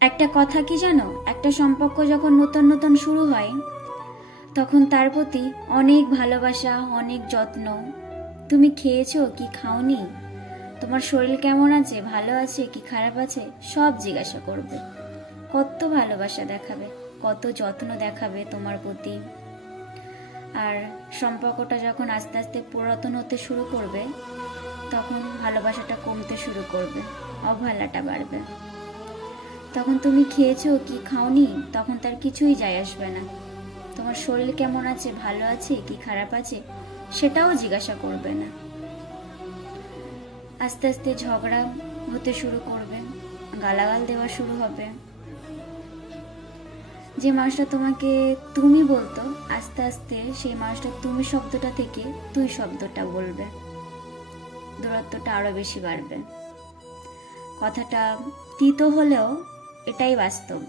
একটা কথা কি জানো, একটা সম্পর্ক যখন নতুন নতুন শুরু হয় তখন তার প্রতি অনেক ভালোবাসা, অনেক যত্ন। তুমি খেয়েছো কি খাওনি, তোমার শরীর কেমন আছে, ভালো আছে কি খারাপ আছে, সব জিজ্ঞাসা করবে। কত ভালোবাসা দেখাবে, কত যত্ন দেখাবে তোমার প্রতি। আর সম্পর্কটা যখন আস্তে আস্তে পুরাতন হতে শুরু করবে তখন ভালোবাসাটা কমতে শুরু করবে, অবহেলাটা বাড়বে। তখন তুমি খেয়েছো কি খাওনি তখন তার কিছুই যায় আসবে না। তোমার শরীর কেমন আছে, ভালো আছে কি খারাপ আছে, সেটাও জিজ্ঞাসা করবে না। আস্তে আস্তে ঝগড়া হতে শুরু করবে, গালাগাল দেওয়া শুরু হবে। যে মানুষটা তোমাকে তুমি বলতো, আস্তে আস্তে সেই মানুষটা তুমি শব্দটা থেকে তুই শব্দটা বলবে, দূরত্বটা আরো বেশি বাড়বে। কথাটা তিতো হলেও এটাই বাস্তব।